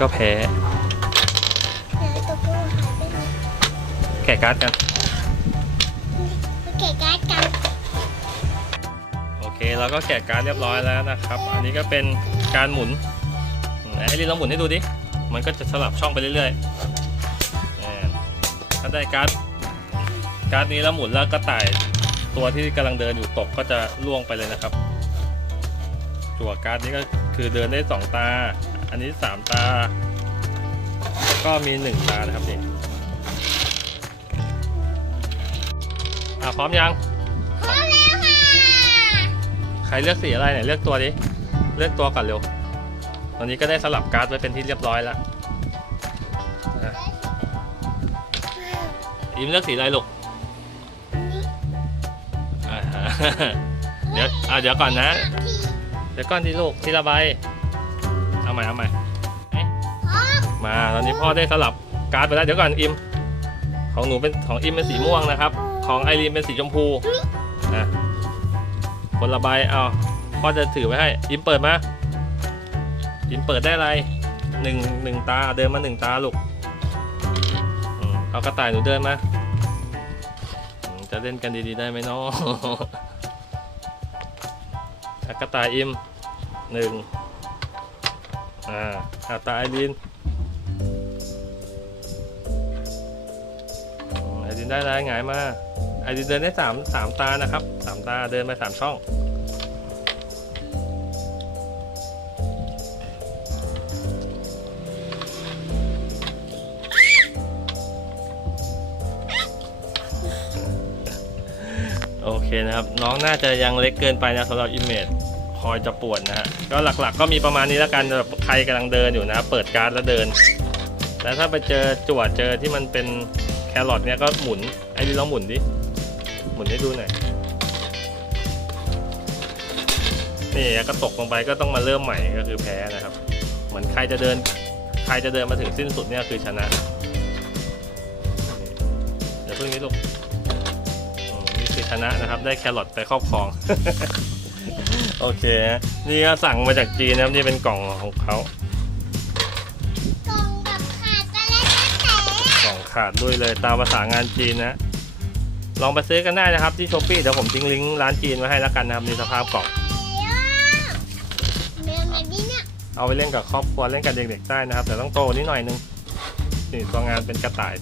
ก็แพ้เดี๋ยวตกรูหายไปไหนแกะการ์ดกันมาแกะการ์ดกัน โอเคเราก็แกะการ์ดเรียบร้อยแล้วนะครับ อันนี้ก็เป็นการหมุนไหนไอรินลองหมุนให้ดูดิ มันก็จะสลับช่องไปเรื่อยๆอ่าถ้าได้การ์ดการ์ดนี้แล้วหมุนแล้วกระต่ายตัวที่กำลังเดินอยู่ตกก็จะล่วงไปเลยนะครับ จั่วการ์ดนี้ก็คือเดินได้สองตา อันนี้สามตา ก็มีหนึ่งตานะครับนี่อะพร้อมยัง พร้อมแล้วค่ะใครเลือกสีอะไรเนี่ยเลือกตัวดิ เลือกตัวก่อนเร็ว ตอนนี้ก็ได้สลับการ์ดไว้เป็นที่เรียบร้อยแล้วอะอิมเลือกสีอะไรลูกอ่าฮะเดี๋ยวอะเดี๋ยวก่อนนะ เดี๋ยวก่อนที่ลูกทีละใบ เอาใหม่เอาใหม่เอ๊ะพร้อมมาตอนนี้พ่อได้สลับการ์ดไปแล้วเดี๋ยวก่อนอิม ของหนูเป็นของอิมเป็นสีม่วงนะครับ ของไอรีนเป็นสีชมพูอะคนละใบเอาพ่อจะถือไว้ให้ อิมเปิดมาอิมเปิดได้อะไรหนึ่งหนึ่งตาเดินมาหนึ่งตาลูกอืมเอากระต่ายหนูเดินมาอืมจะเล่นกันดีๆได้ไหมเนาะเอากระต่ายอิมหนึ่ง อ่าอาตาไอรีนไอรีนได้อะไรหงายมาไอรีนเดินได้สามสามตานะครับสามตาเดินไปสามช่องโอเคนะครับ น้องน่าจะยังเล็กเกินไปนะสำหรับอิมเมจ คอยจะปวดนะฮะก็หลักๆ ก็มีประมาณนี้แล้วกันแบบใครกำลังเดินอยู่นะเปิดการ์ดแล้วเดิน แล้วถ้าไปเจอจวดเจอที่มันเป็นแครอทเนี่ยก็หมุนไอ้นี่ลองหมุนดิหมุนให้ดูหน่อยนี่ก็ตกลงไปก็ต้องมาเริ่มใหม่ก็คือแพ้นะครับ เหมือนใครจะเดิน ใครจะเดินมาถึงสิ้นสุดเนี่ยคือชนะเดี๋ยวเพิ่งนี้ลูกนี่คือชนะนะครับ ได้แครอทไปครอบครอง โอเคนี่ก็สั่งมาจากจีนนะครับ นี่เป็นกล่องของเขากล่องแบบขาดกันแล้วแต่กล่องขาดด้วยเลยตามภาษางานจีนนะ ลองไปซื้อกันได้นะครับ ที่ช้อปปี้เดี๋ยวผมทิ้งลิงก์ร้านจีนไว้ให้แล้วกันนะครับนี่สภาพกล่องเนื้อแบบนี้เนี่ยเอาไปเล่นกับครอบครัวเล่นกับเด็กๆได้นะครับ แต่ต้องโตนิดหน่อยนึงนี่ตัวงานเป็นกระต่าย